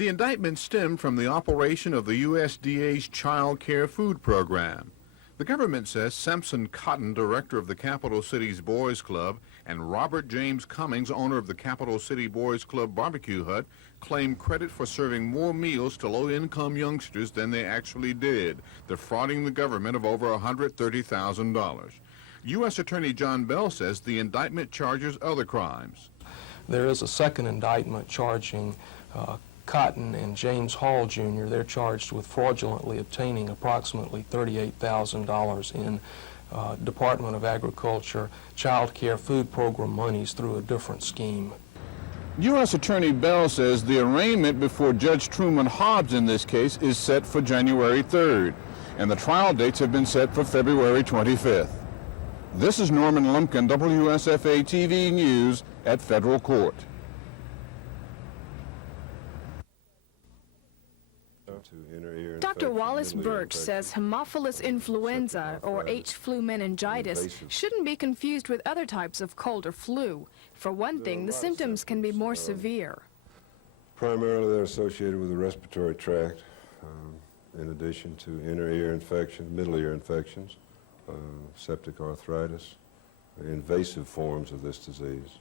The indictment stemmed from the operation of the USDA's Child Care Food Program. The government says Sampson Cotton, director of the Capital City's Boys Club, and Robert James Cummings, owner of the Capital City Boys Club barbecue hut, claim credit for serving more meals to low-income youngsters than they actually did, defrauding the government of over $130,000. U.S. Attorney John Bell says the indictment charges other crimes. There is a second indictment charging Cotton and James Hall Jr. They're charged with fraudulently obtaining approximately $38,000 in Department of Agriculture Child Care Food Program monies through a different scheme. U.S. Attorney Bell says the arraignment before Judge Truman Hobbs in this case is set for January 3rd, and the trial dates have been set for February 25th. This is Norman Lumpkin, WSFA TV News at Federal Court. Dr. Wallace Birch says Haemophilus influenza, or H-flu meningitis, shouldn't be confused with other types of cold or flu. For one thing, the symptoms can be more severe. Primarily, they're associated with the respiratory tract, in addition to inner ear infections, middle ear infections, septic arthritis, invasive forms of this disease,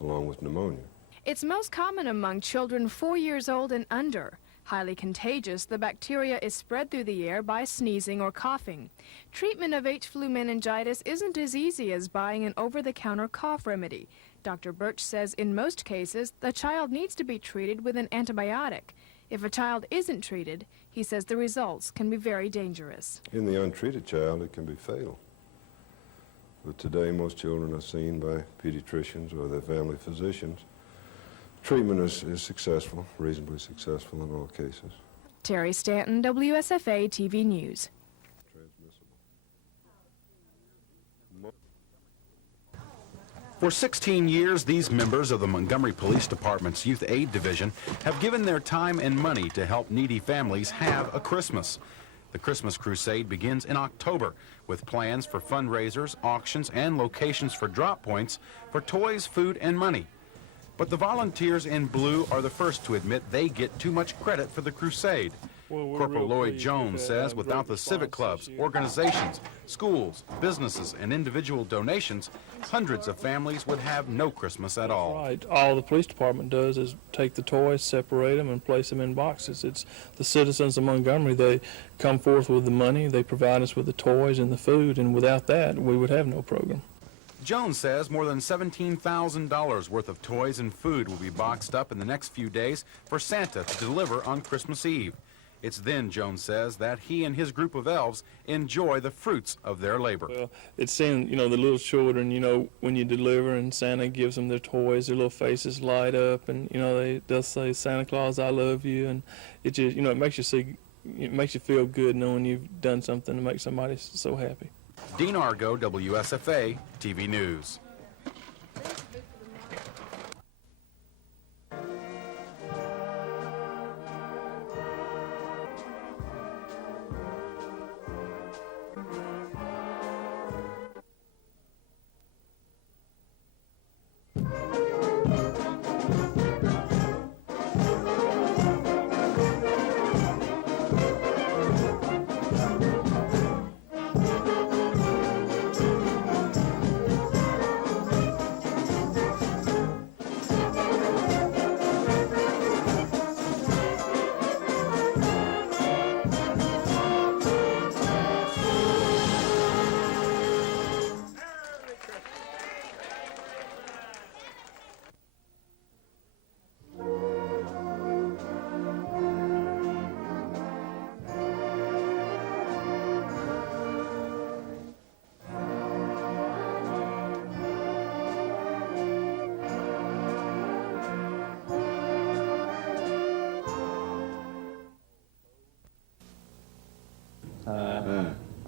along with pneumonia. It's most common among children 4 years old and under. Highly contagious, the bacteria is spread through the air by sneezing or coughing. Treatment of H-flu meningitis isn't as easy as buying an over-the-counter cough remedy. Dr. Birch says in most cases, the child needs to be treated with an antibiotic. If a child isn't treated, he says the results can be very dangerous. In the untreated child, it can be fatal. But today, most children are seen by pediatricians or their family physicians. Treatment is successful, reasonably successful in all cases. Terry Stanton, WSFA TV News. For 16 years, these members of the Montgomery Police Department's Youth Aid Division have given their time and money to help needy families have a Christmas. The Christmas Crusade begins in October with plans for fundraisers, auctions, and locations for drop points for toys, food, and money. But the volunteers in blue are the first to admit they get too much credit for the crusade. Corporal Lloyd Jones says without the civic clubs, organizations, schools, businesses, and individual donations, hundreds of families would have no Christmas at all. Right. All the police department does is take the toys, separate them, and place them in boxes. It's the citizens of Montgomery. They come forth with the money, they provide us with the toys and the food, and without that, we would have no program. Jones says more than $17,000 worth of toys and food will be boxed up in the next few days for Santa to deliver on Christmas Eve. It's then, Jones says, that he and his group of elves enjoy the fruits of their labor. Well, it's seeing, the little children, when you deliver and Santa gives them their toys, their little faces light up, and, they'll say, Santa Claus, I love you, and it just, it makes you feel good knowing you've done something to make somebody so happy. Dean Argo, WSFA TV News.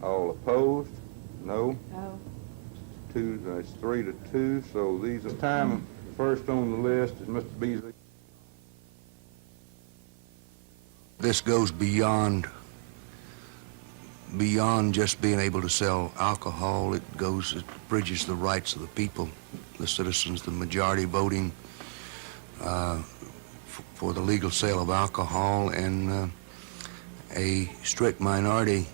All opposed? No? No. That's 3-2, so these are time. First on the list is Mr. Beasley. This goes beyond just being able to sell alcohol. It bridges the rights of the people, the citizens, the majority voting for the legal sale of alcohol and a strict minority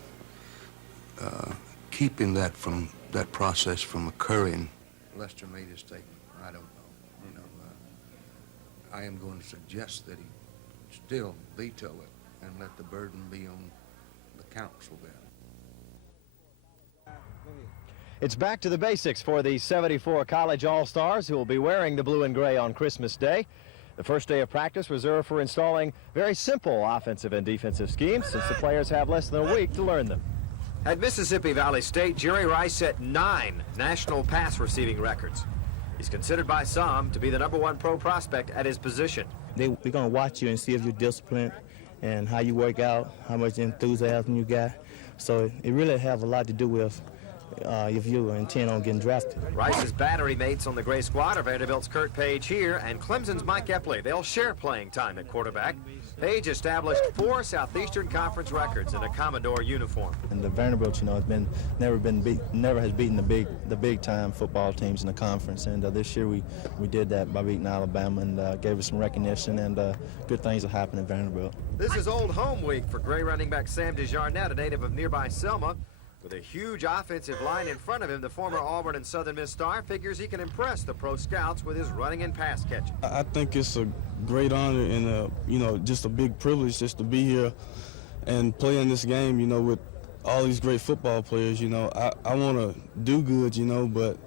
keeping that process from occurring. Lester made his statement. I don't know. You know, I am going to suggest that he still veto it and let the burden be on the council then. It's back to the basics for the 74 college all-stars who will be wearing the blue and gray on Christmas Day. The first day of practice reserved for installing very simple offensive and defensive schemes since the players have less than a week to learn them. At Mississippi Valley State, Jerry Rice set 9 national pass receiving records. He's considered by some to be the #1 pro prospect at his position. We're going to watch you and see if you're disciplined and how you work out, how much enthusiasm you got. So it really have a lot to do with if you intend on getting drafted. Rice's battery mates on the Gray squad are Vanderbilt's Kurt Page here and Clemson's Mike Epley. They'll share playing time at quarterback. Page established 4 Southeastern Conference records in a Commodore uniform. And the Vanderbilt, you know, never has beaten the big time football teams in the conference. And this year we did that by beating Alabama and gave us some recognition, and good things will happen at Vanderbilt. This is old home week for Gray running back Sam DeJarnette, a native of nearby Selma. With a huge offensive line in front of him, the former Auburn and Southern Miss star figures he can impress the pro scouts with his running and pass catching. I think it's a great honor and, you know, just a big privilege just to be here and play in this game, you know, with all these great football players. You know, I want to do good, you know, but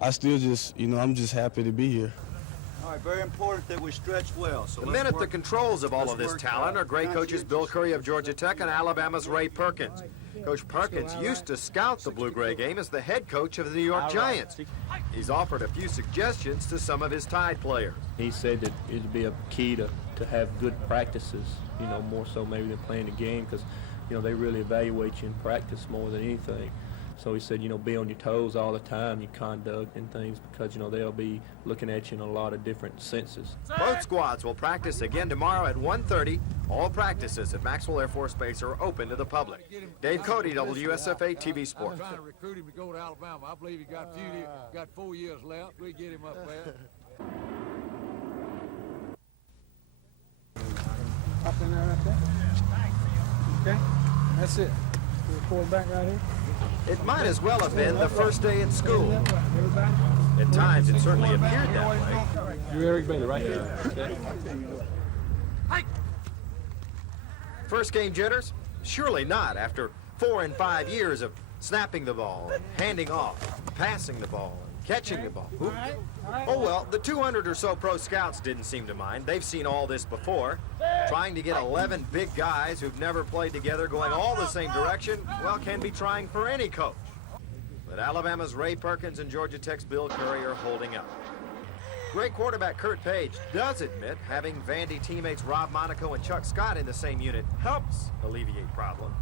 I still just, you know, I'm just happy to be here. All right, very important that we stretch well. So the men at the controls of all of this talent are Gray coaches Bill Curry of Georgia Tech and Alabama's Ray Perkins. Coach Perkins used to scout the blue-gray game as the head coach of the New York Giants. He's offered a few suggestions to some of his Tide players. He said that it'd be a key to have good practices, you know, more so maybe than playing the game, because, you know, they really evaluate you in practice more than anything. So he said, you know, be on your toes all the time, your conduct and things, because, you know, they'll be looking at you in a lot of different senses. Both squads will practice again tomorrow at 1:30. All practices at Maxwell Air Force Base are open to the public. Dave Cody, WSFA TV Sports. I'm trying to recruit him to go to Alabama. I believe he got 4 years left. We get him up there. Up in there right there. Okay, that's it. Quarterback right here. It might as well have been the first day at school. At times, it certainly appeared that way. You're Eric Bailey, right here. Okay. First game jitters? Surely not after 4 and 5 years of snapping the ball, handing off, passing the ball, catching the ball. Oh well, the 200 or so pro scouts didn't seem to mind. They've seen all this before. Trying to get 11 big guys who've never played together going all the same direction, well, can be trying for any coach. But Alabama's Ray Perkins and Georgia Tech's Bill Curry are holding up. Great quarterback Kurt Page does admit having Vandy teammates Rob Monaco and Chuck Scott in the same unit helps alleviate problems.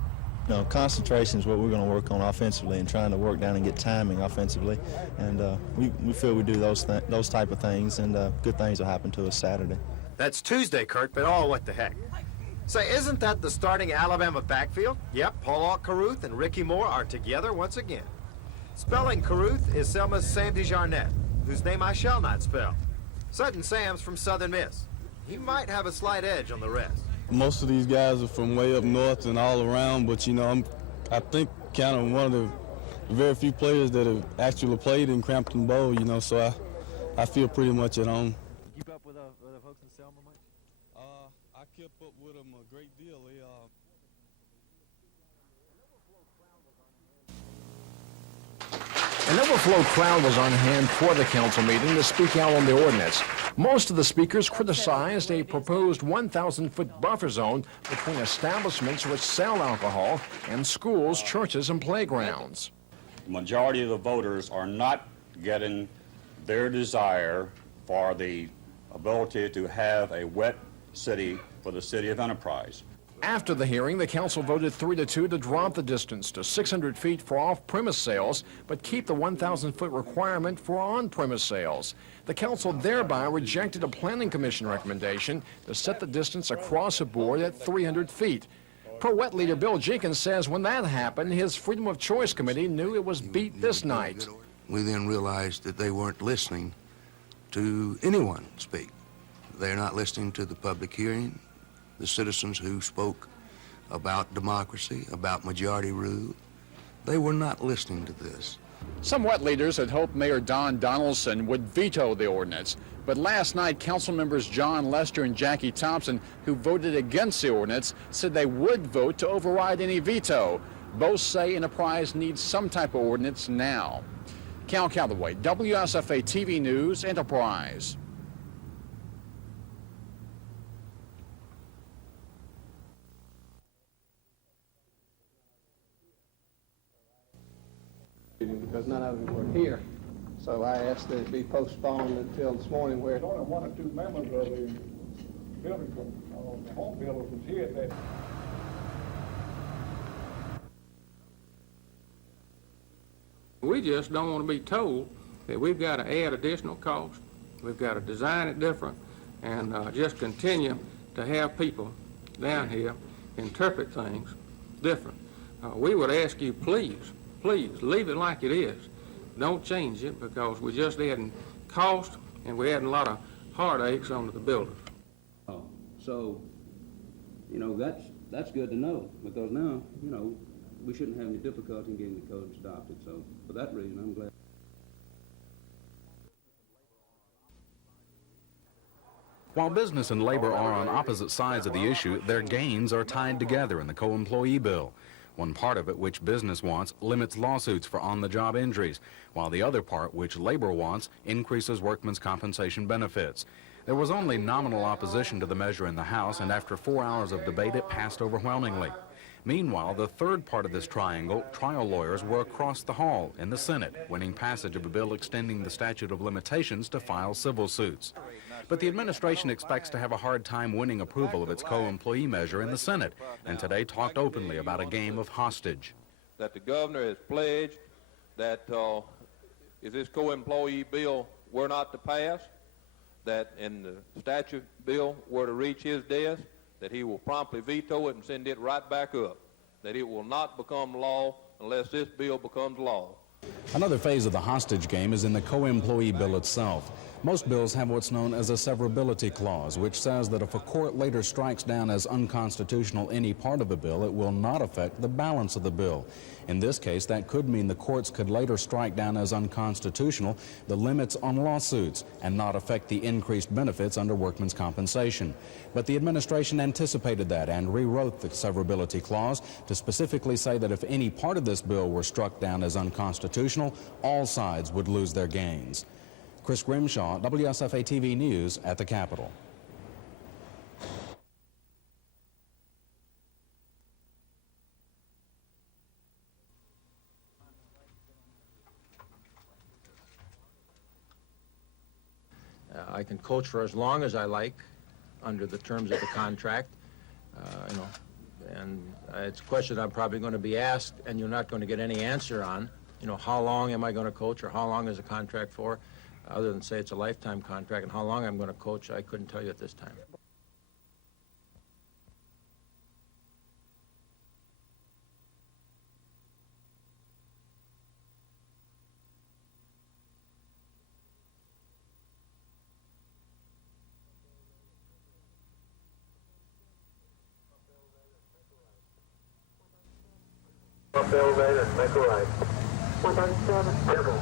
You know, concentration is what we're going to work on offensively and trying to work down and get timing offensively. And we feel we do those type of things, and good things will happen to us Saturday. That's Tuesday, Kurt, but oh, what the heck. Say, isn't that the starting Alabama backfield? Yep, Paul Caruth and Ricky Moore are together once again. Spelling Caruth is Selma's Sam DeJarnette, whose name I shall not spell. Sutton Sam's from Southern Miss. He might have a slight edge on the rest. Most of these guys are from way up north and all around, but, you know, I think kind of one of the very few players that have actually played in Crampton Bowl, you know, so I feel pretty much at home. Keep up with the folks in Selma much? I kept up with them a great deal. An overflow crowd was on hand for the council meeting to speak out on the ordinance. Most of the speakers criticized a proposed 1,000-foot buffer zone between establishments which sell alcohol and schools, churches, and playgrounds. The majority of the voters are not getting their desire for the ability to have a wet city for the city of Enterprise. After the hearing, the council voted 3-2 to drop the distance to 600 feet for off-premise sales, but keep the 1,000-foot requirement for on-premise sales. The council thereby rejected a planning commission recommendation to set the distance across the board at 300 feet. Pro-wet leader Bill Jenkins says when that happened, his Freedom of Choice committee knew it was beat this night. We then realized that they weren't listening to anyone speak. They're not listening to the public hearing, the citizens who spoke about democracy, about majority rule. They were not listening to this. Some wet leaders had hoped Mayor Don Donaldson would veto the ordinance, but last night council members John Lester and Jackie Thompson, who voted against the ordinance, said they would vote to override any veto. Both say Enterprise needs some type of ordinance now. Cal Calloway, WSFA TV News, Enterprise. Because none of them were here. So I asked that it be postponed until this morning where... Only one or two members of the building, the home builders was here at that. We just don't want to be told that we've got to add additional cost, we've got to design it different, and just continue to have people down here interpret things different. We would ask you, please, leave it like it is. Don't change it, because we're just adding cost and we're adding a lot of heartaches onto the builders. Oh, so, you know, that's good to know, because now, you know, we shouldn't have any difficulty in getting the code adopted. So for that reason, I'm glad. While business and labor are on opposite sides of the issue, their gains are tied together in the co-employee bill. One part of it, which business wants, limits lawsuits for on-the-job injuries, while the other part, which labor wants, increases workmen's compensation benefits. There was only nominal opposition to the measure in the House, and after 4 hours of debate, it passed overwhelmingly. Meanwhile, the third part of this triangle, trial lawyers were across the hall in the Senate, winning passage of a bill extending the statute of limitations to file civil suits. But the administration expects to have a hard time winning approval of its co-employee measure in the Senate, and today talked openly about a game of hostage. That the governor has pledged that if this co-employee bill were not to pass, that in the statute bill were to reach his desk, that he will promptly veto it and send it right back up, that it will not become law unless this bill becomes law. Another phase of the hostage game is in the co-employee bill itself. Most bills have what's known as a severability clause, which says that if a court later strikes down as unconstitutional any part of a bill, it will not affect the balance of the bill. In this case, that could mean the courts could later strike down as unconstitutional the limits on lawsuits and not affect the increased benefits under workmen's compensation. But the administration anticipated that and rewrote the severability clause to specifically say that if any part of this bill were struck down as unconstitutional, all sides would lose their gains. Chris Grimshaw, WSFA TV News at the Capitol. I can coach for as long as I like under the terms of the contract, you know, and it's a question I'm probably going to be asked and you're not going to get any answer on. You know, how long am I going to coach, or how long is the contract for? Other than say it's a lifetime contract, and how long I'm going to coach, I couldn't tell you at this time. Up elevator, make a right. 137, careful.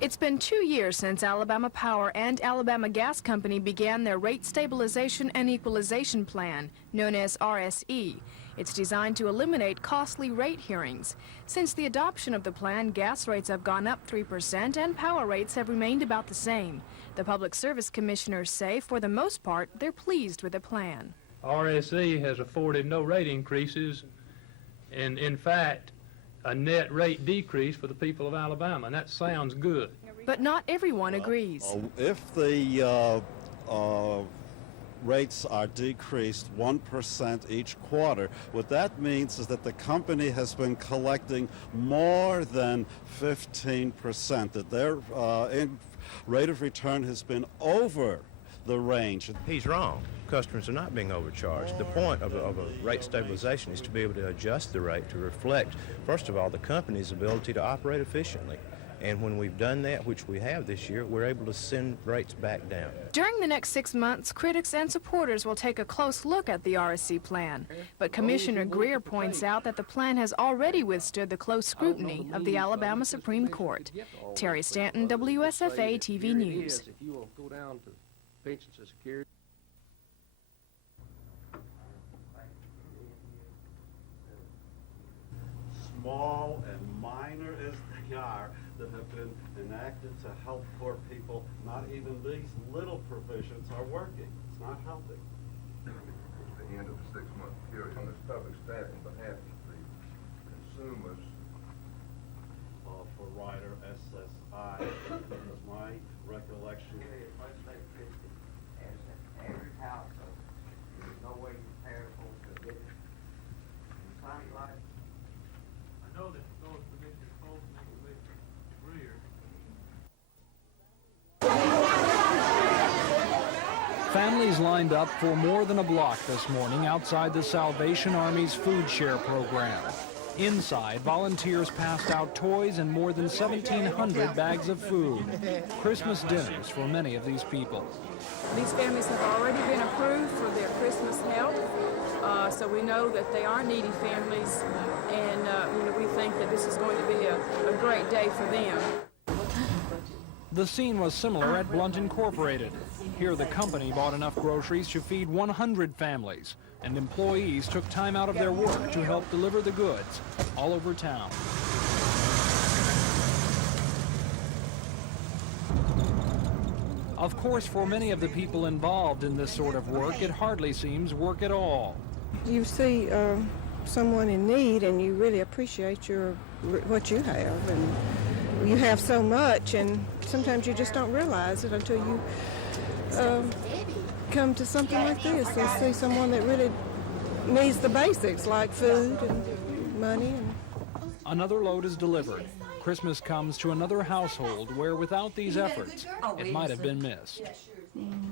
It's been 2 years since Alabama Power and Alabama Gas Company began their Rate Stabilization and Equalization Plan, known as RSE. It's designed to eliminate costly rate hearings. Since the adoption of the plan, gas rates have gone up 3% and power rates have remained about the same. The Public Service Commissioners say, for the most part, they're pleased with the plan. RSE has afforded no rate increases, and in fact, a net rate decrease for the people of Alabama, and that sounds good. But not everyone agrees. If the rates are decreased 1% each quarter, what that means is that the company has been collecting more than 15%, that their rate of return has been over the range. He's wrong. Customers are not being overcharged. The point of a rate stabilization is to be able to adjust the rate to reflect, first of all, the company's ability to operate efficiently. And when we've done that, which we have this year, we're able to send rates back down. During the next 6 months, critics and supporters will take a close look at the RSC plan. But Commissioner Greer points out that the plan has already withstood the close scrutiny of the Alabama Supreme Court. Terry Stanton, WSFA TV News. If you will go down to pensions and security. Small and minor as they are, that have been enacted to help poor people, not even these little provisions are working. It's not helping. At the end of the 6-month period, on this public staff on behalf of the consumers. For Ryder SSI, is my recollection. Every household, there's no way comparable to this. Sound like? I know that those Commissioner Colton and Commissioner Greer. Families lined up for more than a block this morning outside the Salvation Army's Food Share program. Inside, volunteers passed out toys and more than 1,700 bags of food. Christmas dinners for many of these people. These families have already been approved for their Christmas help, so we know that they are needy families, and we think that this is going to be a great day for them. The scene was similar at Blunt Incorporated. Here the company bought enough groceries to feed 100 families, and employees took time out of their work to help deliver the goods all over town. Of course, for many of the people involved in this sort of work, it hardly seems work at all. You see someone in need and you really appreciate what you have, and you have so much, and sometimes you just don't realize it until you come to something like this and see someone that really needs the basics like food and money. Another load is delivered. Christmas comes to another household where without these efforts, it might have been missed.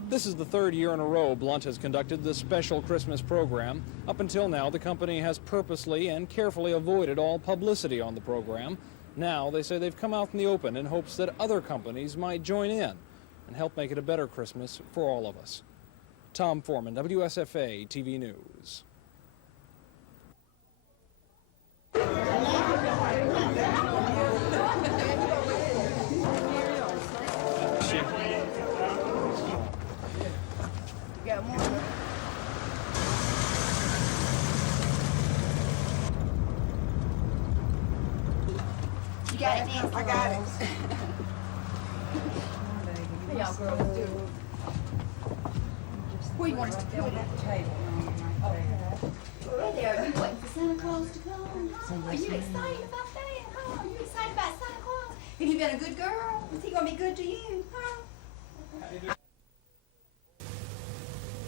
This is the third year in a row Blunt has conducted this special Christmas program. Up until now, the company has purposely and carefully avoided all publicity on the program. Now, they say they've come out in the open in hopes that other companies might join in and help make it a better Christmas for all of us. Tom Foreman, WSFA TV News. You got it, Nancy? I got it. Hey, y'all girls do. Where you want us to put it at the table? Hey there, are you waiting for Santa Claus to come? Are you excited about that? Huh? Are you excited about Santa Claus? Have you been a good girl? Is he gonna be good to you? Huh?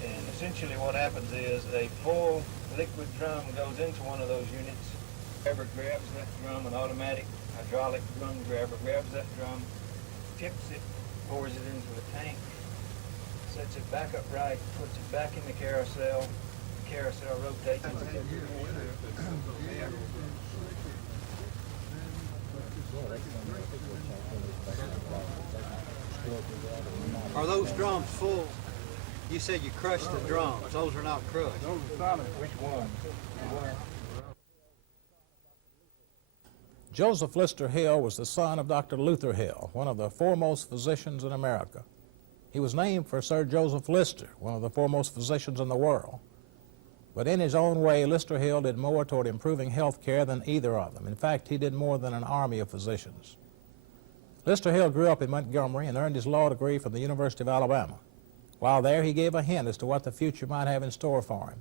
And essentially what happens is a full liquid drum goes into one of those units. Whoever grabs that drum, an automatic hydraulic drum grabber grabs that drum, tips it, pours it into a tank, sets it back upright, puts it back in the carousel. The carousel rotates. Are those drums full? You said you crushed the drums. Those are not crushed. Those are solid. Which one? Joseph Lister Hill was the son of Dr. Luther Hill, one of the foremost physicians in America. He was named for Sir Joseph Lister, one of the foremost physicians in the world. But in his own way, Lister Hill did more toward improving health care than either of them. In fact, he did more than an army of physicians. Lister Hill grew up in Montgomery and earned his law degree from the University of Alabama. While there, he gave a hint as to what the future might have in store for him.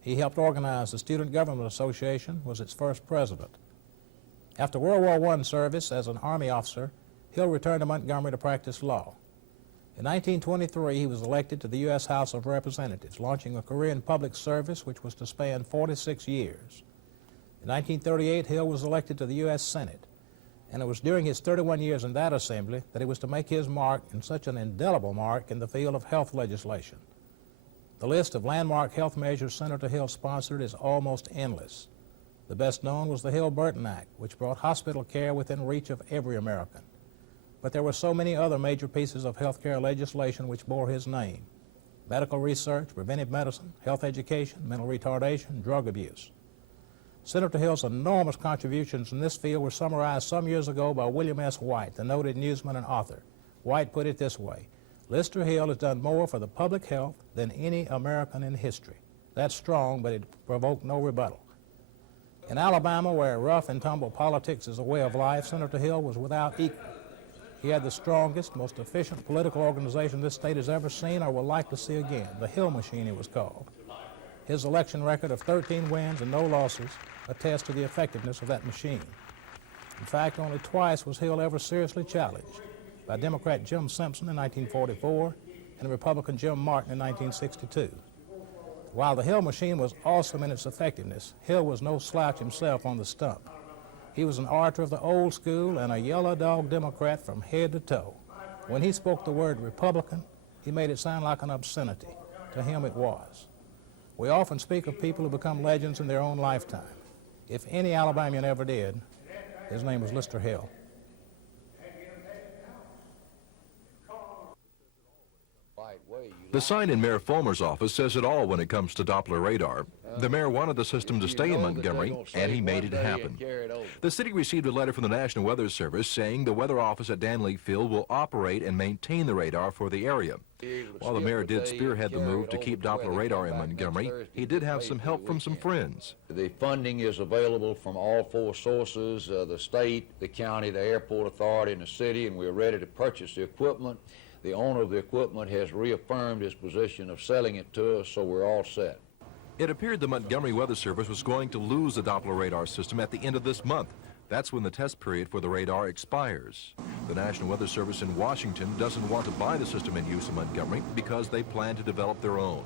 He helped organize the Student Government Association, was its first president. After World War I service as an Army officer, Hill returned to Montgomery to practice law. In 1923, he was elected to the U.S. House of Representatives, launching a career in public service which was to span 46 years. In 1938, Hill was elected to the U.S. Senate, and it was during his 31 years in that assembly that he was to make his mark, and such an indelible mark, in the field of health legislation. The list of landmark health measures Senator Hill sponsored is almost endless. The best known was the Hill-Burton Act, which brought hospital care within reach of every American. But there were so many other major pieces of health care legislation which bore his name: medical research, preventive medicine, health education, mental retardation, drug abuse. Senator Hill's enormous contributions in this field were summarized some years ago by William S. White, the noted newsman and author. White put it this way: Lister Hill has done more for the public health than any American in history. That's strong, but it provoked no rebuttal. In Alabama, where rough and tumble politics is a way of life, Senator Hill was without equal. He had the strongest, most efficient political organization this state has ever seen or will likely see again, the Hill Machine, it was called. His election record of 13 wins and no losses attests to the effectiveness of that machine. In fact, only twice was Hill ever seriously challenged, by Democrat Jim Simpson in 1944 and Republican Jim Martin in 1962. While the Hill Machine was awesome in its effectiveness, Hill was no slouch himself on the stump. He was an orator of the old school and a yellow dog Democrat from head to toe. When he spoke the word Republican, he made it sound like an obscenity. To him it was. We often speak of people who become legends in their own lifetime. If any Alabamian ever did, his name was Lister Hill. The sign in Mayor Fulmer's office says it all when it comes to Doppler radar. The mayor wanted the system to stay in Montgomery, and he made it happen. The city received a letter from the National Weather Service saying the weather office at Dan League Field will operate and maintain the radar for the area. While the mayor did spearhead the move to keep Doppler radar in Montgomery, he did have some help from some friends. The funding is available from all four sources, the state, the county, the airport authority, and the city, and we're ready to purchase the equipment. The owner of the equipment has reaffirmed his position of selling it to us, so we're all set. It appeared the Montgomery Weather Service was going to lose the Doppler radar system at the end of this month. That's when the test period for the radar expires. The National Weather Service in Washington doesn't want to buy the system in use in Montgomery because they plan to develop their own.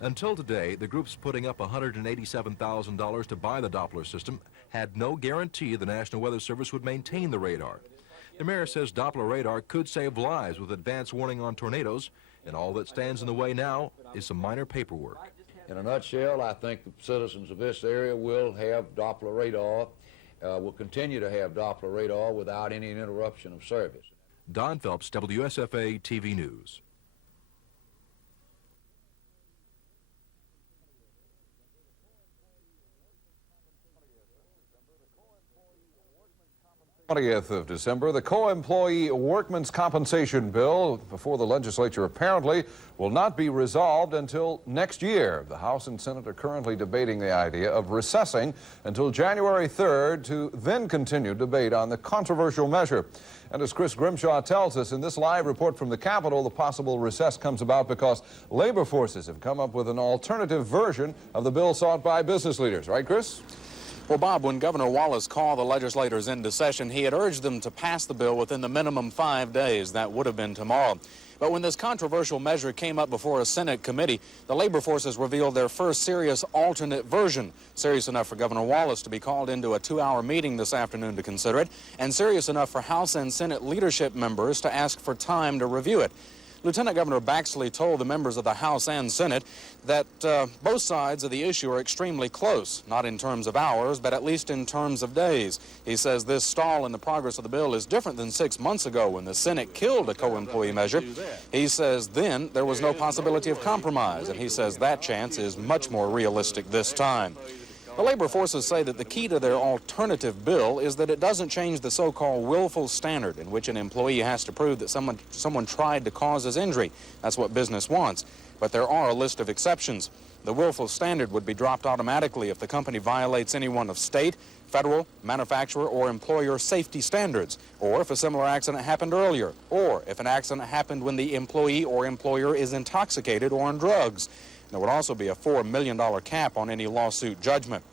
Until today, the groups putting up $187,000 to buy the Doppler system had no guarantee the National Weather Service would maintain the radar. The mayor says Doppler radar could save lives with advance warning on tornadoes, and all that stands in the way now is some minor paperwork. In a nutshell, I think the citizens of this area will have Doppler radar, will continue to have Doppler radar without any interruption of service. Don Phelps, WSFA TV News. On 20th of December, the co-employee workmen's compensation bill before the legislature apparently will not be resolved until next year. The House and Senate are currently debating the idea of recessing until January 3rd to then continue debate on the controversial measure. And as Chris Grimshaw tells us in this live report from the Capitol, the possible recess comes about because labor forces have come up with an alternative version of the bill sought by business leaders. Right, Chris? Well, Bob, when Governor Wallace called the legislators into session, he had urged them to pass the bill within the minimum 5 days. That would have been tomorrow. But when this controversial measure came up before a Senate committee, the labor forces revealed their first serious alternate version, serious enough for Governor Wallace to be called into a 2-hour meeting this afternoon to consider it, and serious enough for House and Senate leadership members to ask for time to review it. Lieutenant Governor Baxley told the members of the House and Senate that both sides of the issue are extremely close, not in terms of hours, but at least in terms of days. He says this stall in the progress of the bill is different than 6 months ago when the Senate killed a co-employee measure. He says then there was no possibility of compromise, and he says that chance is much more realistic this time. The labor forces say that the key to their alternative bill is that it doesn't change the so-called willful standard in which an employee has to prove that someone tried to cause his injury. That's what business wants. but there are a list of exceptions. The willful standard would be dropped automatically if the company violates any one of state, federal, manufacturer, or employer safety standards, or if a similar accident happened earlier, or if an accident happened when the employee or employer is intoxicated or on drugs. There would also be a $4 million cap on any lawsuit judgment.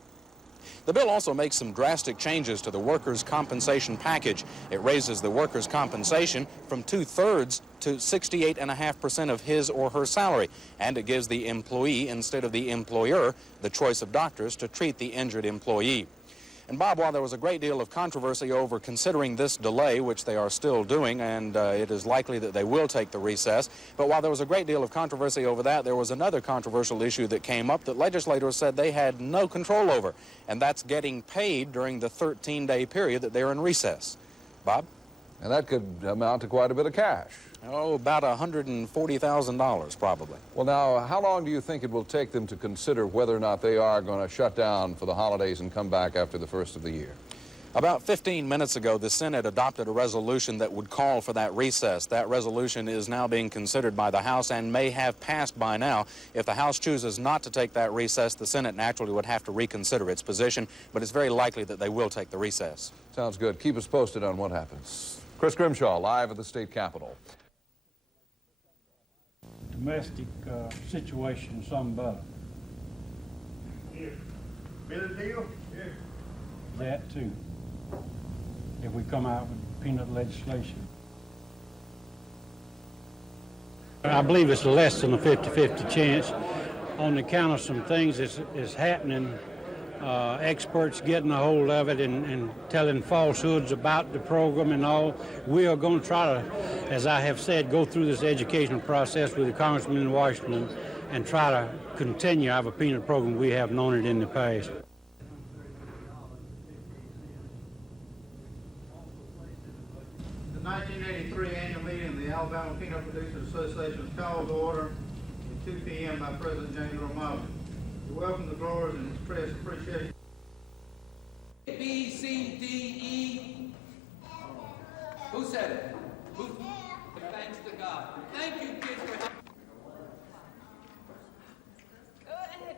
The bill also makes some drastic changes to the workers' compensation package. It raises the workers' compensation from 2/3 to 68.5% of his or her salary, and it gives the employee instead of the employer the choice of doctors to treat the injured employee. And Bob, while there was a great deal of controversy over considering this delay, which they are still doing, and it is likely that they will take the recess, but while there was a great deal of controversy over that, there was another controversial issue that came up that legislators said they had no control over, and that's getting paid during the 13-day period that they're in recess. Bob? And that could amount to quite a bit of cash. Oh, about $140,000 probably. Well, now, how long do you think it will take them to consider whether or not they are going to shut down for the holidays and come back after the first of the year? About 15 minutes ago, the Senate adopted a resolution that would call for that recess. That resolution is now being considered by the House and may have passed by now. If the House chooses not to take that recess, the Senate naturally would have to reconsider its position, but it's very likely that they will take the recess. Sounds good. Keep us posted on what happens. Chris Grimshaw, live at the state capitol. Domestic situation some better. Bill deal? Yeah. That too. If we come out with peanut legislation. I believe it's less than a 50-50 chance on account of some things that's happening. Experts getting a hold of it and telling falsehoods about the program and all. We are going to try to, as I have said, go through this educational process with the congressman in Washington and try to continue our peanut program we have known it in the past. The 1983 annual meeting of the Alabama Peanut Producers Association is called to order at 2 p.m. by President James Earl Mobley. We welcome the growers and express appreciation. A, B, C, D, E. Who said it? Who? Thanks to God. Thank you, kids, for helping. Go ahead.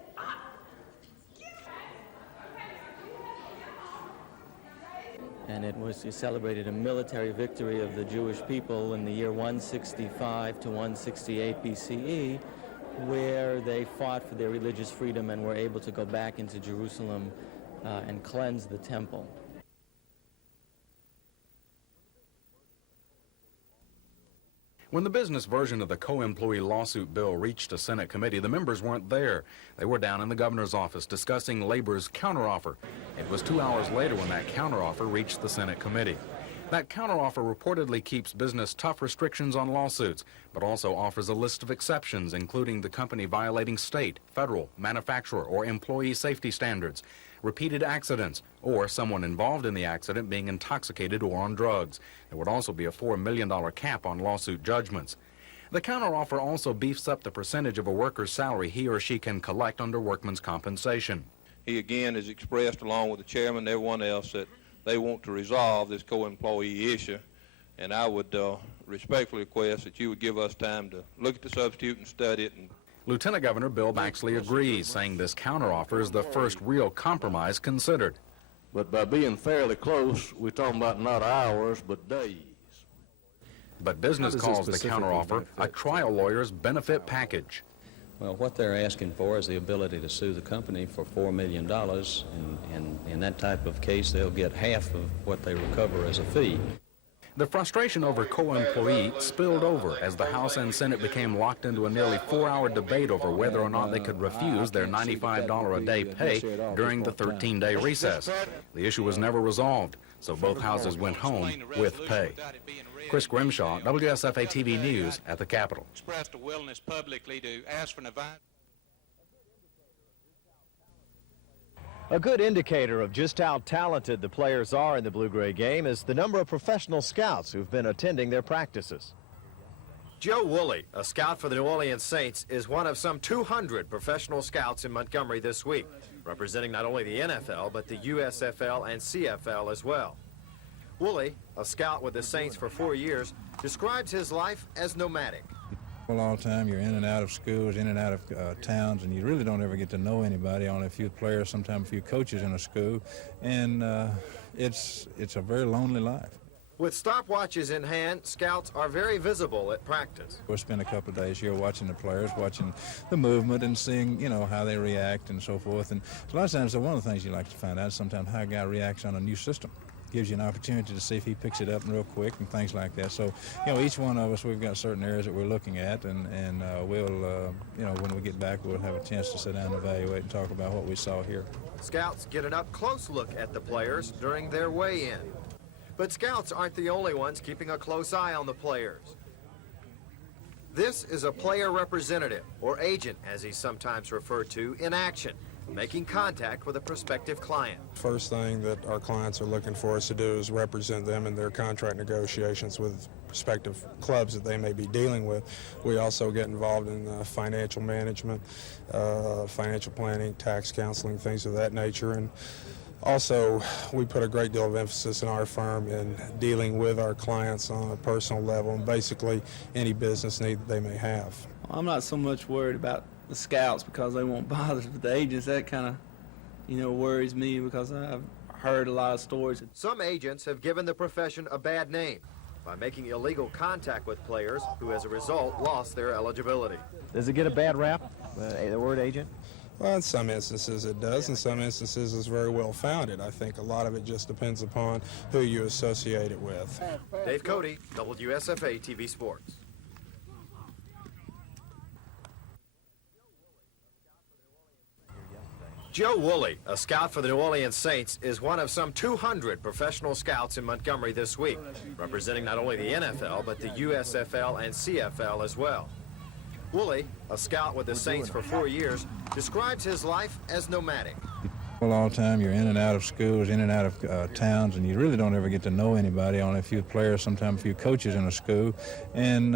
And it celebrated a military victory of the Jewish people in the year 165 to 168 BCE, where they fought for their religious freedom and were able to go back into Jerusalem and cleanse the temple. When the business version of the co-employee lawsuit bill reached a Senate committee, the members weren't there. They were down in the governor's office discussing labor's counteroffer. It was 2 hours later when that counteroffer reached the Senate committee. That counteroffer reportedly keeps business tough restrictions on lawsuits, but also offers a list of exceptions, including the company violating state, federal, manufacturer, or employee safety standards, repeated accidents, or someone involved in the accident being intoxicated or on drugs. There would also be a $4 million cap on lawsuit judgments. The counteroffer also beefs up the percentage of a worker's salary he or she can collect under workman's compensation. He again has expressed, along with the chairman and everyone else, that they want to resolve this co-employee issue, and I would respectfully request that you would give us time to look at the substitute and study it. And Lieutenant Governor Bill Baxley agrees, saying this counteroffer is the first real compromise considered. But by being fairly close, we're talking about not hours, but days. But business calls the counteroffer a trial lawyer's benefit package. Well, what they're asking for is the ability to sue the company for $4 million, and in that type of case, they'll get half of what they recover as a fee. The frustration over co-employee spilled over as the House and Senate became locked into a nearly 4-hour debate over whether or not they could refuse their $95 a day pay during the 13-day recess. The issue was never resolved, so both houses went home with pay. Chris Grimshaw, WSFA TV News at the Capitol. Expressed a willingness publicly to ask for an advice. A good indicator of just how talented the players are in the blue-gray game is the number of professional scouts who've been attending their practices. Joe Woolley, a scout for the New Orleans Saints, is one of some 200 professional scouts in Montgomery this week, representing not only the NFL, but the USFL and CFL as well. Woolley, a scout with the Saints for 4 years, describes his life as nomadic. Well, all the time you're in and out of schools, in and out of towns, and you really don't ever get to know anybody, only a few players, sometimes a few coaches in a school, and it's a very lonely life. With stopwatches in hand, scouts are very visible at practice. We'll spend a couple of days here watching the players, watching the movement and seeing, how they react and so forth. And a lot of times, one of the things you like to find out is sometimes how a guy reacts on a new system. Gives you an opportunity to see if he picks it up real quick and things like that. So, each one of us, we've got certain areas that we're looking at, and we'll, when we get back, we'll have a chance to sit down and evaluate and talk about what we saw here. Scouts get an up-close look at the players during their weigh-in. But scouts aren't the only ones keeping a close eye on the players. This is a player representative, or agent as he's sometimes referred to, in action, making contact with a prospective client. First thing that our clients are looking for us to do is represent them in their contract negotiations with prospective clubs that they may be dealing with. We also get involved in financial management, financial planning, tax counseling, things of that nature. And also, we put a great deal of emphasis in our firm in dealing with our clients on a personal level and basically any business need that they may have. I'm not so much worried about the scouts because they won't bother with the agents. That kind of, worries me because I've heard a lot of stories. Some agents have given the profession a bad name by making illegal contact with players who, as a result, lost their eligibility. Does it get a bad rap, the word agent? Well, in some instances it does. In some instances it's very well founded. I think a lot of it just depends upon who you associate it with. Dave Cody, WSFA TV Sports. Joe Woolley, a scout for the New Orleans Saints, is one of some 200 professional scouts in Montgomery this week, representing not only the NFL, but the USFL and CFL as well. Woolley, a scout with the Saints for 4 years, describes his life as nomadic. Well, all the time you're in and out of schools, in and out of towns, and you really don't ever get to know anybody, only a few players, sometimes a few coaches in a school, and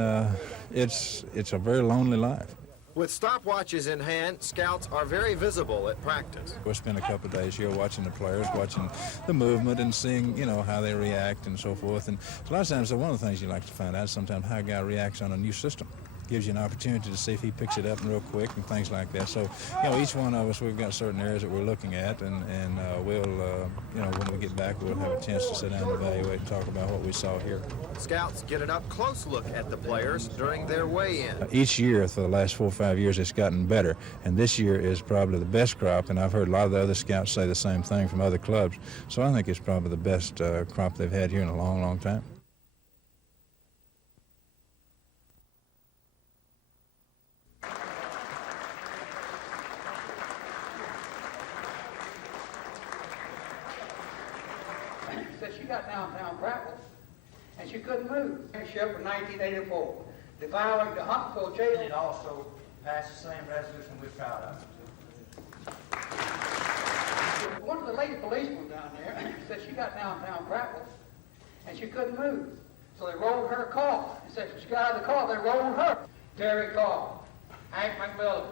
it's a very lonely life. With stopwatches in hand, scouts are very visible at practice. We'll spend a couple of days here watching the players, watching the movement and seeing, how they react and so forth. And a lot of times, one of the things you like to find out is sometimes how a guy reacts on a new system. Gives you an opportunity to see if he picks it up real quick and things like that. So, each one of us, we've got certain areas that we're looking at, and we'll, when we get back, we'll have a chance to sit down and evaluate and talk about what we saw here. Scouts get an up-close look at the players during their weigh-in. Each year for the last 4 or 5 years, it's gotten better, and this year is probably the best crop, and I've heard a lot of the other scouts say the same thing from other clubs. So I think it's probably the best crop they've had here in a long, long time. She couldn't move. Ship in 1984. They violated the Huntsville jail. And it also passed the same resolution we're proud of. One of the lady policemen down there said she got downtown grappled and she couldn't move. So they rolled her car. They said she got out of the car, they rolled her. Terry Carr, Hank McMillan.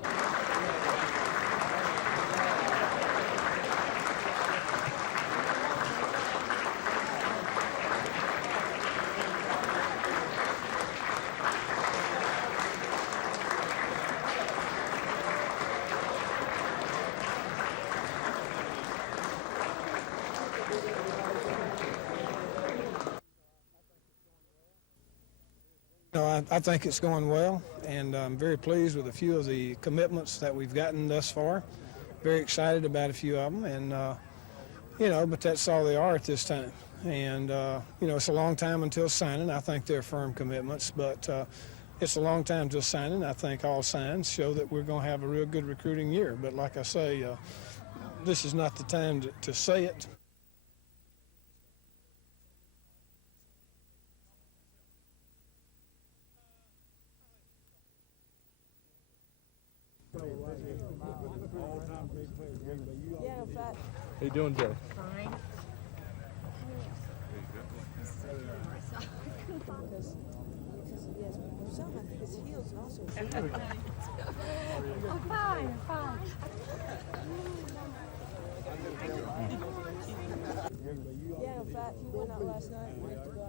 I think it's going well, and I'm very pleased with a few of the commitments that we've gotten thus far. Very excited about a few of them, and, but that's all they are at this time. And, it's a long time until signing. I think they're firm commitments, but it's a long time till signing. I think all signs show that we're going to have a real good recruiting year. But like I say, this is not the time to say it. How you doing, Joe? Fine. I'm fine, I'm fine. Yeah, in fact, he went out last night and went to go out.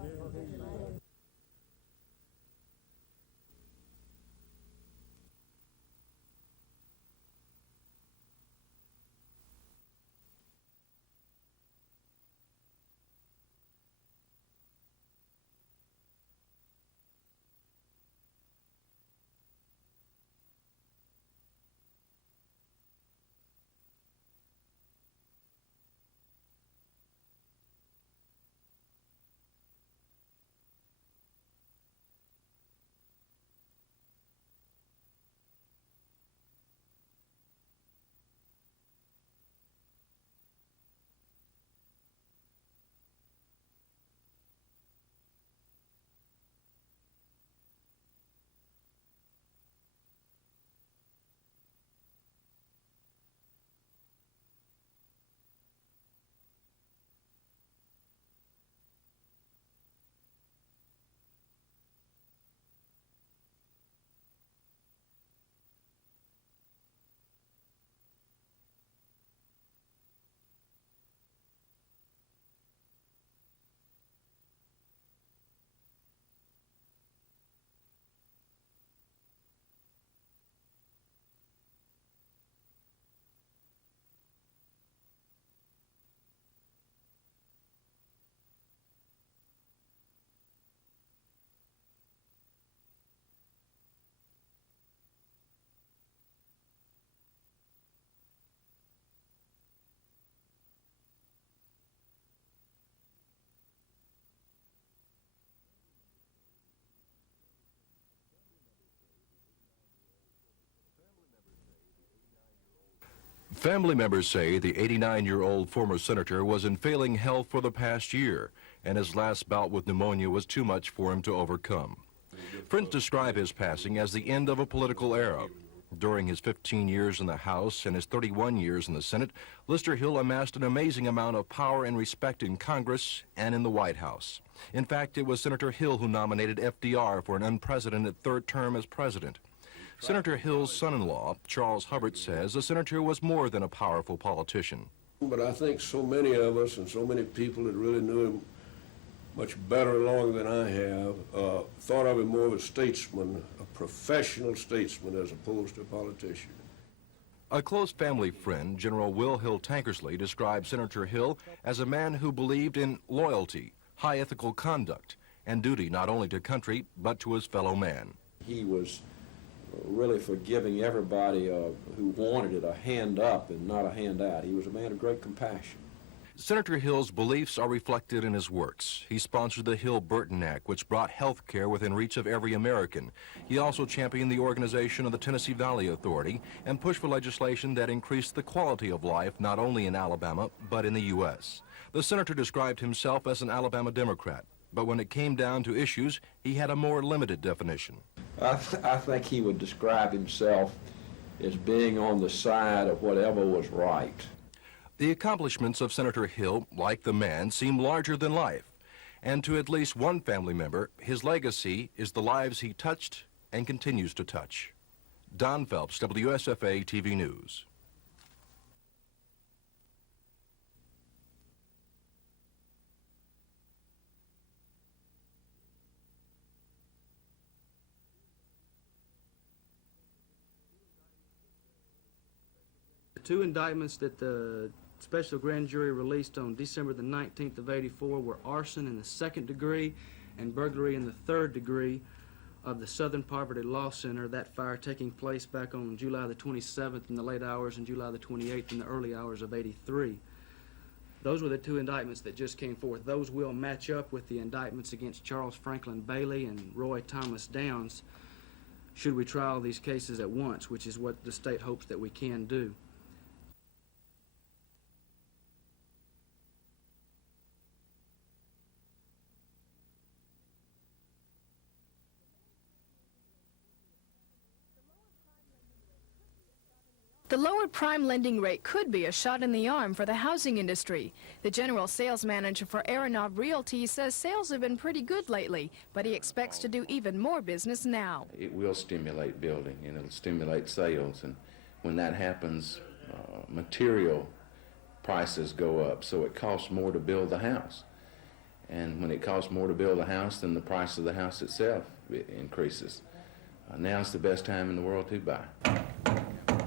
Family members say the 89-year-old former senator was in failing health for the past year, and his last bout with pneumonia was too much for him to overcome. Friends describe his passing as the end of a political era. During his 15 years in the House and his 31 years in the Senate, Lister Hill amassed an amazing amount of power and respect in Congress and in the White House. In fact, it was Senator Hill who nominated FDR for an unprecedented third term as president. Senator Hill's son-in-law, Charles Hubbard, says the senator was more than a powerful politician. But I think so many of us and so many people that really knew him much better long than I have, thought of him more of a statesman, a professional statesman as opposed to a politician. A close family friend, General Will Hill Tankersley, described Senator Hill as a man who believed in loyalty, high ethical conduct, and duty not only to country, but to his fellow man. He was really for giving everybody who wanted it a hand up and not a hand out. He was a man of great compassion. Senator Hill's beliefs are reflected in his works. He sponsored the Hill-Burton Act, which brought health care within reach of every American. He also championed the organization of the Tennessee Valley Authority and pushed for legislation that increased the quality of life not only in Alabama, but in the U.S. The senator described himself as an Alabama Democrat, but when it came down to issues, he had a more limited definition. I think he would describe himself as being on the side of whatever was right. The accomplishments of Senator Hill, like the man, seem larger than life. And to at least one family member, his legacy is the lives he touched and continues to touch. Don Phelps, WSFA TV News. The two indictments that the special grand jury released on December the 19th of '84 were arson in the second degree and burglary in the third degree of the Southern Poverty Law Center, that fire taking place back on July the 27th in the late hours and July the 28th in the early hours of '83. Those were the two indictments that just came forth. Those will match up with the indictments against Charles Franklin Bailey and Roy Thomas Downs should we trial these cases at once, which is what the state hopes that we can do. The lowered prime lending rate could be a shot in the arm for the housing industry. The general sales manager for Aronov Realty says sales have been pretty good lately, but he expects to do even more business now. It will stimulate building and it'll stimulate sales, and when that happens, material prices go up, so it costs more to build the house. And when it costs more to build a house, then the price of the house itself increases. Now's the best time in the world to buy.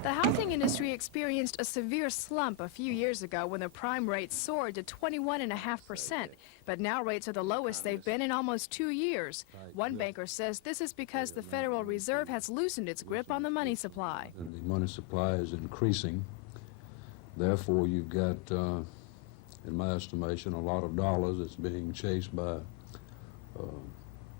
The housing industry experienced a severe slump a few years ago when the prime rate soared to 21.5%, but now rates are the lowest they've been in almost 2 years. One banker says this is because the Federal Reserve has loosened its grip on the money supply. And the money supply is increasing. Therefore, you've got, in my estimation, a lot of dollars that's being chased by a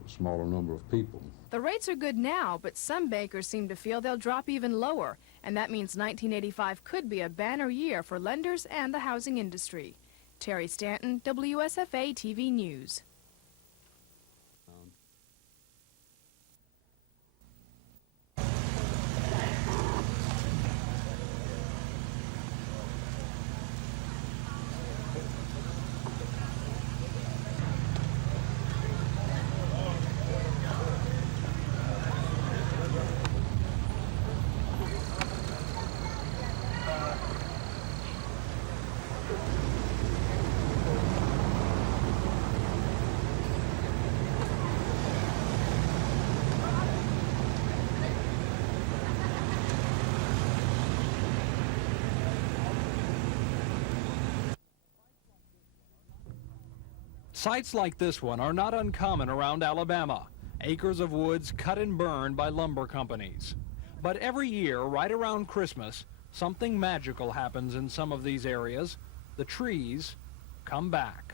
smaller number of people. The rates are good now, but some bankers seem to feel they'll drop even lower, and that means 1985 could be a banner year for lenders and the housing industry. Terry Stanton, WSFA TV News. Sites like this one are not uncommon around Alabama. Acres of woods cut and burned by lumber companies. But every year, right around Christmas, something magical happens in some of these areas. The trees come back.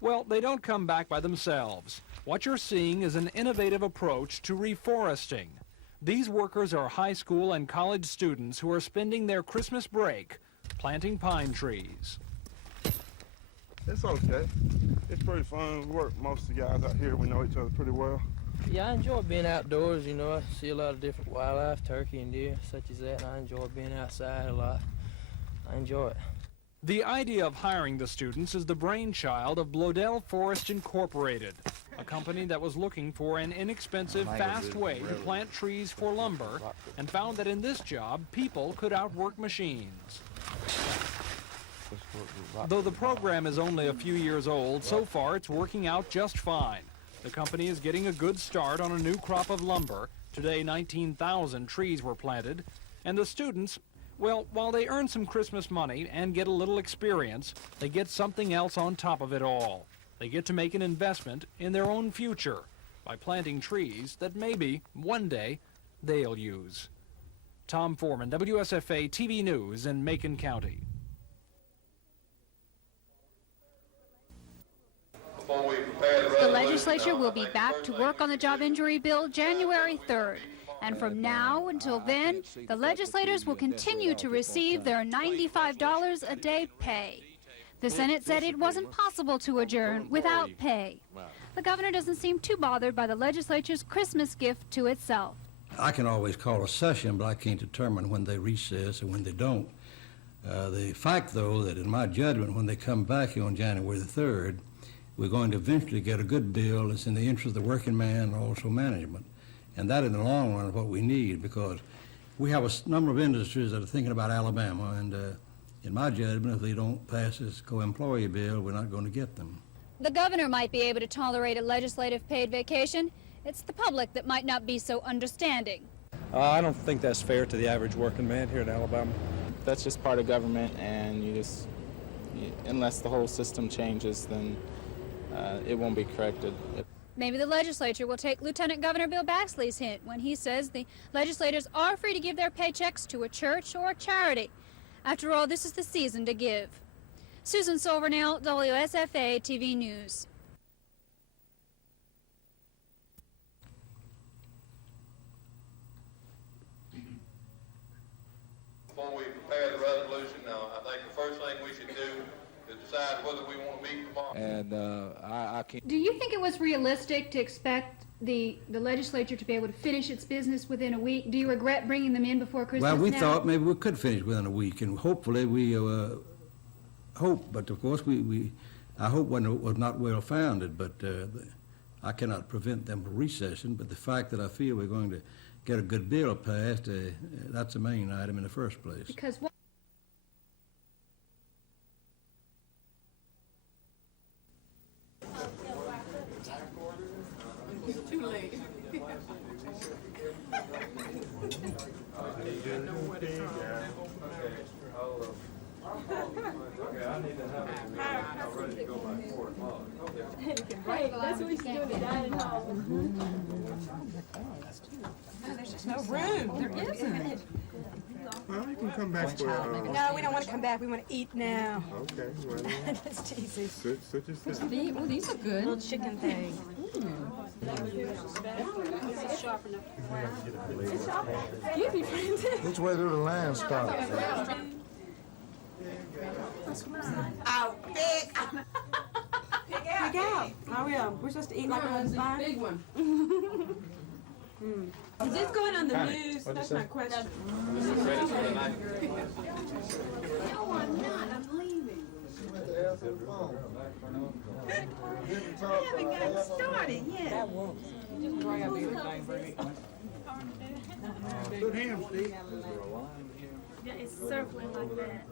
Well, they don't come back by themselves. What you're seeing is an innovative approach to reforesting. These workers are high school and college students who are spending their Christmas break planting pine trees. It's okay. It's pretty fun. We work, most of the guys out here, we know each other pretty well. Yeah, I enjoy being outdoors. You know, I see a lot of different wildlife, turkey and deer, such as that, and I enjoy being outside a lot. I enjoy it. The idea of hiring the students is the brainchild of Blodell Forest Incorporated, a company that was looking for an inexpensive, fast way to plant trees for lumber, and found that in this job, people could outwork machines. Though the program is only a few years old, so far it's working out just fine. The company is getting a good start on a new crop of lumber. Today, 19,000 trees were planted, and the students, well, while they earn some Christmas money and get a little experience, they get something else on top of it all. They get to make an investment in their own future by planting trees that maybe, one day, they'll use. Tom Foreman, WSFA TV News in Macon County. The legislature will be back to work on the job injury bill January 3rd. And from now until then, the legislators will continue to receive their $95 a day pay. The Senate said it wasn't possible to adjourn without pay. The governor doesn't seem too bothered by the legislature's Christmas gift to itself. I can always call a session, but I can't determine when they recess and when they don't. The fact, though, that in my judgment, when they come back here on January the 3rd, we're going to eventually get a good bill that's in the interest of the working man and also management. And that in the long run is what we need, because we have a number of industries that are thinking about Alabama, and in my judgment, if they don't pass this co-employee bill, we're not going to get them. The governor might be able to tolerate a legislative paid vacation. It's the public that might not be so understanding. I don't think that's fair to the average working man here in Alabama. That's just part of government, and unless the whole system changes, then it won't be corrected. Maybe the legislature will take Lieutenant Governor Bill Baxley's hint when he says the legislators are free to give their paychecks to a church or a charity. After all, this is the season to give. Susan Silvernail, WSFA TV News. Before we prepare the resolution, I think the first thing we should do is decide whether we want to meet tomorrow. And I can't. Do you think it was realistic to expect the legislature to be able to finish its business within a week? Do you regret bringing them in before Christmas? Well, we thought maybe we could finish within a week, and hopefully we hope, but of course I hope was not well founded, but I cannot prevent them from recessing, but the fact that I feel we're going to get a good bill passed, that's the main item in the first place. Because what? Too late. Hey, that's what we should do in the dining hall. There's just no room. There isn't. Well, you can come back for No, we don't want to come back. We want to eat now. Okay, well, That's easy. sit yourself. Well, these are good. Little chicken thing. Excuse me, friends. Which way do the line start? Oh, big. Pick out. Oh, yeah. We're supposed to eat like a bun. Big one. Is this going on the news? That's my question. No, I'm not. I'm leaving. I haven't gotten started yet. Just grab everything, Bree. Good hands, Steve. Yeah, it's circling like that.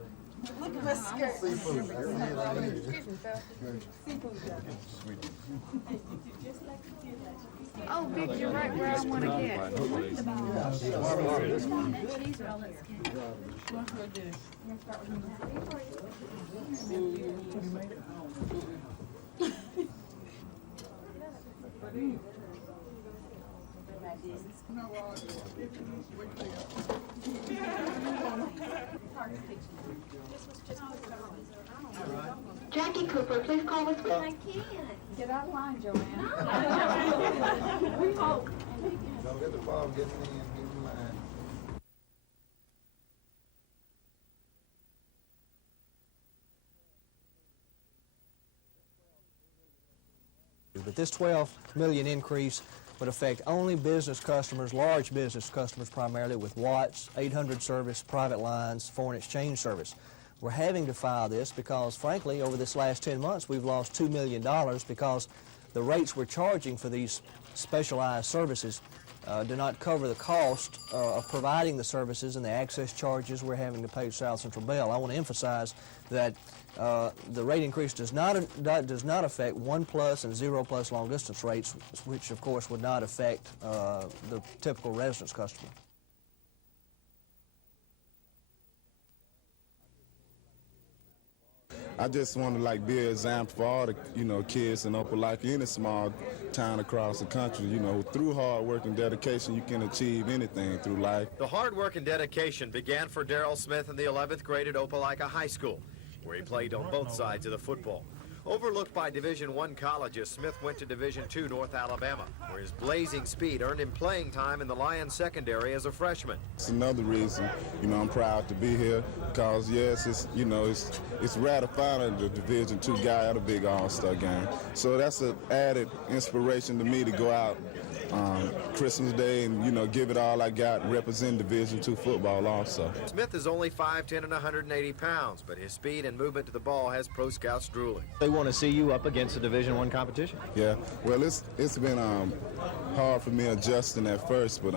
Look at my skirt. Excuse me, oh, Vic, you're right where I want to get. These are all let's get. Jackie Cooper, please call us. I can't. Get out of line, Joanne. We hope. Don't get the ball getting in. But this $12 million increase would affect only business customers, large business customers primarily, with Watts, 800 service, private lines, foreign exchange service. We're having to file this because, frankly, over this last 10 months, we've lost $2 million because the rates we're charging for these specialized services do not cover the cost of providing the services and the access charges we're having to pay South Central Bell. I want to emphasize that the rate increase does not affect 1+ and 0+ long distance rates, which of course would not affect the typical residence customer. I just want to be an example for all the kids in Opelika, any small town across the country. Through hard work and dedication, you can achieve anything through life. The hard work and dedication began for Darrell Smith in the 11th grade at Opelika High School, where he played on both sides of the football. Overlooked by Division I colleges, Smith went to Division II North Alabama, where his blazing speed earned him playing time in the Lions secondary as a freshman. It's another reason, I'm proud to be here because, yes, it's ratifying the Division II guy at a big All-Star game. So that's an added inspiration to me to go out Christmas Day and, give it all I got, represent Division II football also. Smith is only 5'10" and 180 pounds, but his speed and movement to the ball has pro scouts drooling. They want to see you up against a Division I competition. Yeah, well, it's been hard for me adjusting at first, but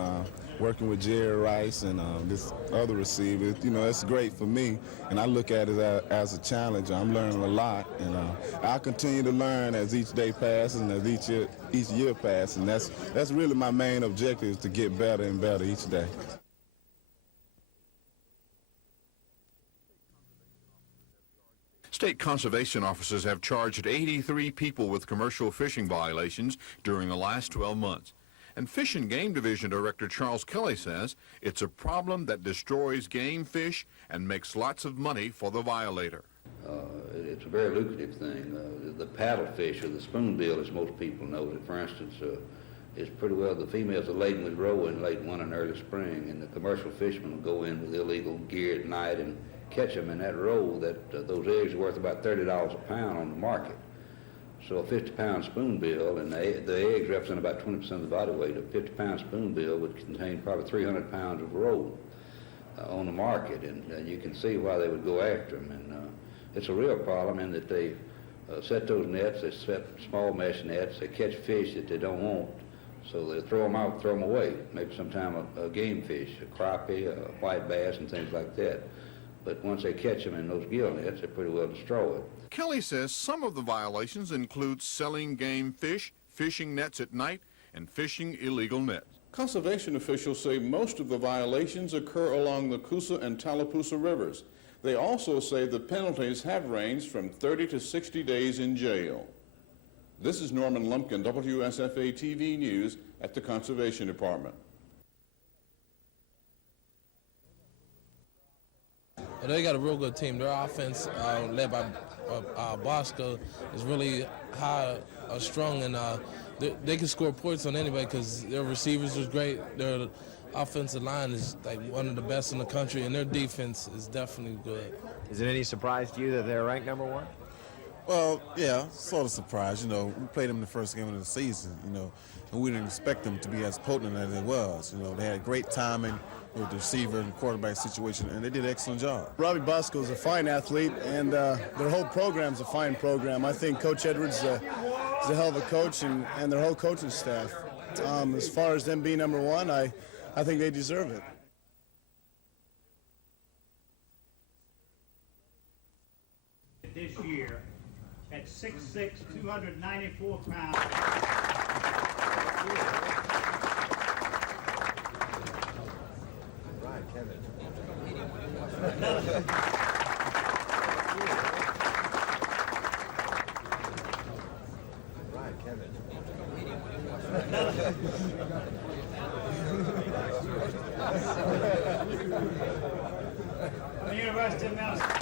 working with Jerry Rice and this other receiver, it's great for me, and I look at it as a challenge. I'm learning a lot, and I'll continue to learn as each day passes and as each year passes, and that's really my main objective, is to get better and better each day. State conservation officers have charged 83 people with commercial fishing violations during the last 12 months. And Fish and Game Division Director Charles Kelly says it's a problem that destroys game fish and makes lots of money for the violator. It's a very lucrative thing. The paddlefish or the spoonbill, as most people know it, for instance, is pretty well, the females are laden with roe in late winter and early spring, and the commercial fishermen will go in with illegal gear at night and catch them, and that roe, those eggs are worth about $30 a pound on the market. So a 50-pound spoonbill, and the eggs represent about 20% of the body weight. A 50-pound spoonbill would contain probably 300 pounds of roe on the market, and you can see why they would go after them. And it's a real problem in that they set those nets, they set small mesh nets, they catch fish that they don't want, so they throw them out, throw them away. Maybe sometime a game fish, a crappie, a white bass, and things like that. But once they catch them in those gill nets, they pretty well destroy it. Kelly says some of the violations include selling game fish, fishing nets at night, and fishing illegal nets. Conservation officials say most of the violations occur along the Coosa and Tallapoosa rivers. They also say the penalties have ranged from 30 to 60 days in jail. This is Norman Lumpkin, WSFA TV News at the Conservation Department. They got a real good team. Their offense, led by Bosco, is really high, strong, and they can score points on anybody because their receivers are great. Their offensive line is like one of the best in the country, and their defense is definitely good. Is it any surprise to you that they're ranked number one? Well, yeah, sort of surprised. We played them the first game of the season, and we didn't expect them to be as potent as it was. They had great timing with the receiver and quarterback situation, and they did an excellent job. Robbie Bosco is a fine athlete, and their whole program's a fine program. I think Coach Edwards is a hell of a coach, and their whole coaching staff. As far as them being number one, I think they deserve it. This year, at 6'6", 294 pounds. The University of Minnesota.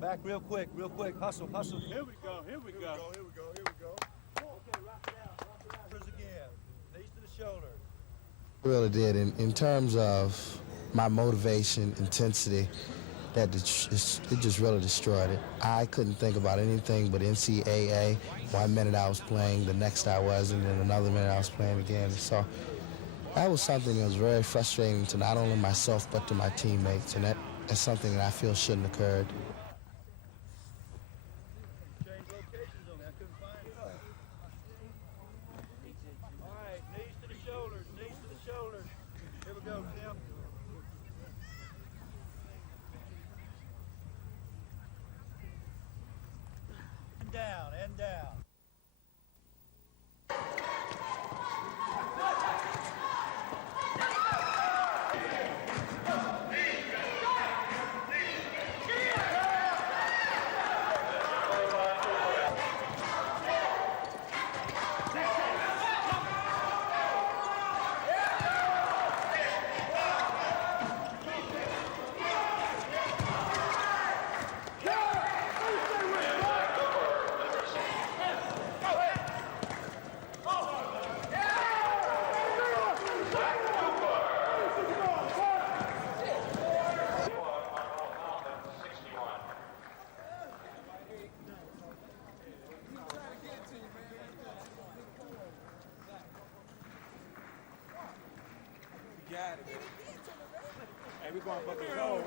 Back real quick, hustle. Here we go. Here we go. Okay, rock it out. Again. Knees to the shoulders. It really did. In terms of my motivation, intensity, it just really destroyed it. I couldn't think about anything but NCAA. 1 minute I was playing, the next I wasn't, and another minute I was playing again. So that was something that was very frustrating to not only myself but to my teammates, and that's something that I feel shouldn't have occurred. Change locations on me. I couldn't find it. All right, knees to the shoulders. Here we go, Tim. And down. Hey, we're going fucking go.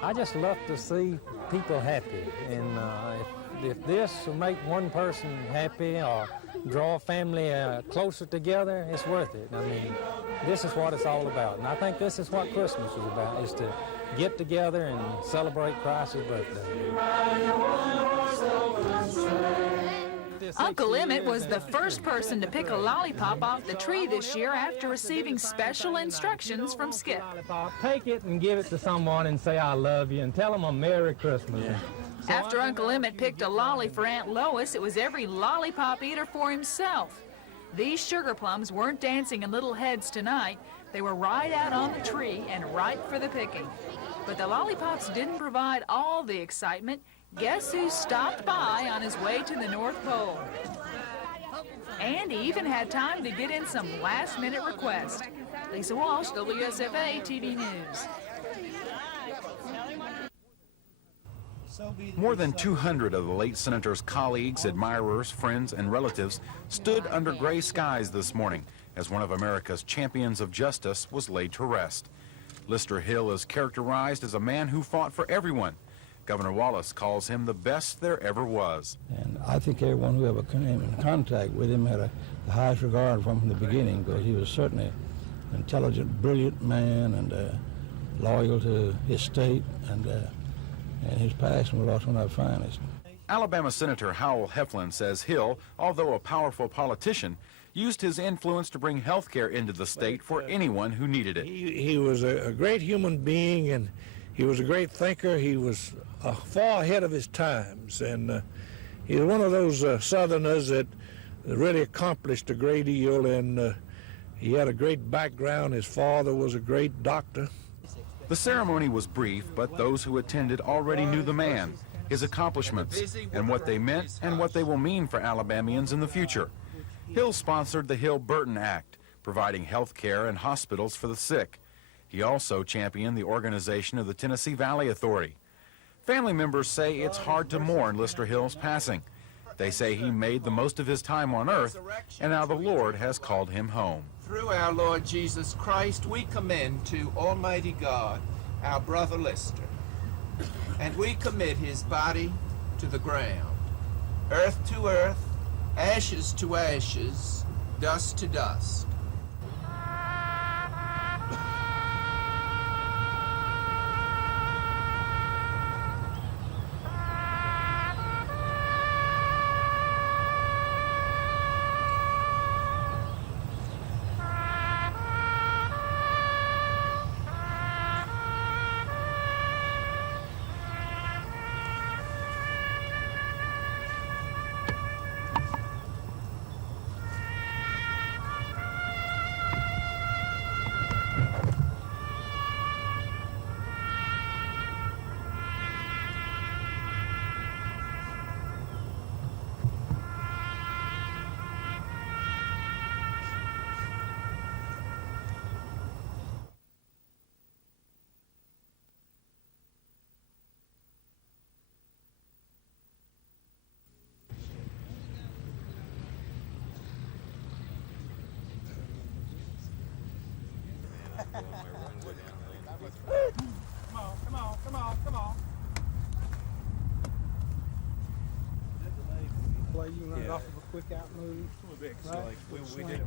I just love to see people happy, and if this will make one person happy or draw a family closer together, it's worth it. I mean, this is what it's all about, and I think this is what Christmas is about, is to get together and celebrate Christ's birthday. Uncle Emmett was the first person to pick a lollipop off the tree this year after receiving special instructions from Skip. Take it and give it to someone and say I love you and tell them a Merry Christmas. Yeah. After Uncle Emmett picked a lolly for Aunt Lois, it was every lollipop eater for himself. These sugar plums weren't dancing in little heads tonight. They were right out on the tree and ripe for the picking. But the lollipops didn't provide all the excitement. Guess who stopped by on his way to the North Pole? And he even had time to get in some last-minute requests. Lisa Walsh, WSFA TV News. More than 200 of the late senator's colleagues, admirers, friends, and relatives stood under gray skies this morning as one of America's champions of justice was laid to rest. Lister Hill is characterized as a man who fought for everyone. Governor Wallace calls him the best there ever was. And I think everyone who ever came in contact with him had the highest regard for him from the beginning, because he was certainly an intelligent, brilliant man, and loyal to his state, and his passion was also one of the finest. Alabama Senator Howell Heflin says Hill, although a powerful politician, used his influence to bring health care into the state for anyone who needed it. He was a great human being, and he was a great thinker. He was far ahead of his times, and he was one of those Southerners that really accomplished a great deal, and he had a great background. His father was a great doctor. The ceremony was brief, but those who attended already knew the man, his accomplishments, and what they meant and what they will mean for Alabamians in the future. Hill sponsored the Hill-Burton Act, providing health care and hospitals for the sick. He also championed the organization of the Tennessee Valley Authority. Family members say it's hard to mourn Lister Hill's passing. They say he made the most of his time on earth, and now the Lord has called him home. Through our Lord Jesus Christ, we commend to Almighty God our brother Lister, and we commit his body to the ground, earth to earth, ashes to ashes, dust to dust. Play you run off of a quick out move. So like we did.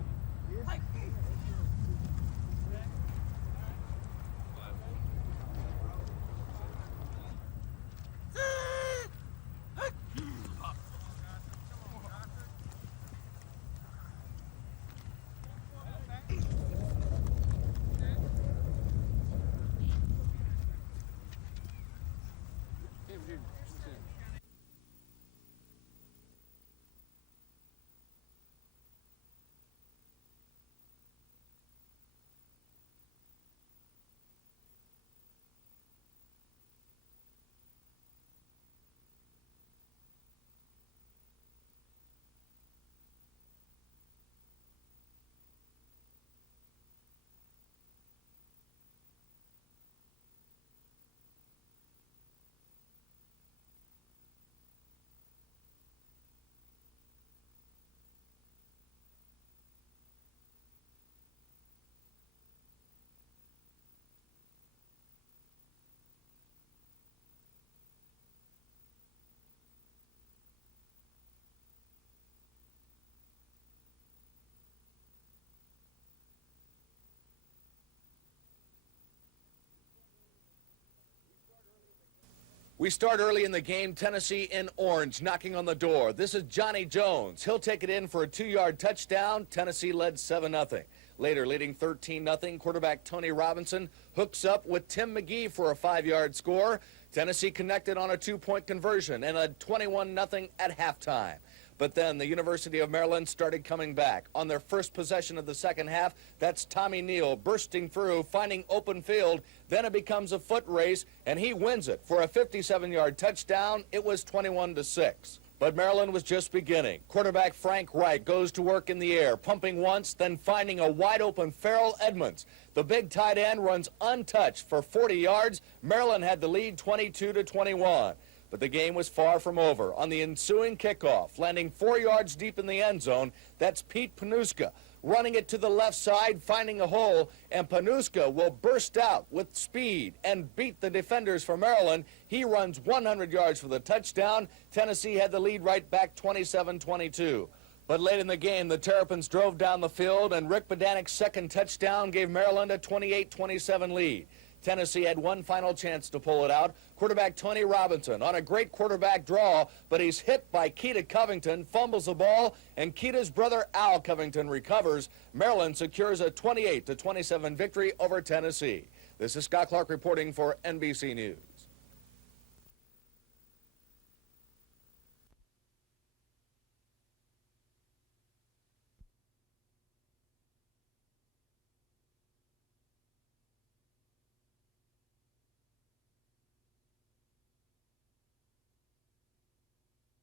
We start early in the game, Tennessee in orange, knocking on the door. This is Johnny Jones. He'll take it in for a 2-yard touchdown. Tennessee led 7-0. Later, leading 13-0, quarterback Tony Robinson hooks up with Tim McGee for a 5-yard score. Tennessee connected on a 2-point conversion and led 21-0 at halftime. But then the University of Maryland started coming back. On their first possession of the second half, that's Tommy Neal bursting through, finding open field. Then it becomes a foot race, and he wins it for a 57-yard touchdown. It was 21-6. But Maryland was just beginning. Quarterback Frank Wright goes to work in the air, pumping once, then finding a wide-open Farrell Edmonds. The big tight end runs untouched for 40 yards. Maryland had the lead 22-21. But the game was far from over. On the ensuing kickoff, landing 4 yards deep in the end zone, that's Pete Panuska, running it to the left side, finding a hole, and Panuska will burst out with speed and beat the defenders for Maryland. He runs 100 yards for the touchdown. Tennessee had the lead right back 27-22. But late in the game, the Terrapins drove down the field, and Rick Bodanic's second touchdown gave Maryland a 28-27 lead. Tennessee had one final chance to pull it out. Quarterback Tony Robinson on a great quarterback draw, but he's hit by Keita Covington, fumbles the ball, and Keita's brother Al Covington recovers. Maryland secures a 28-27 victory over Tennessee. This is Scott Clark reporting for NBC News.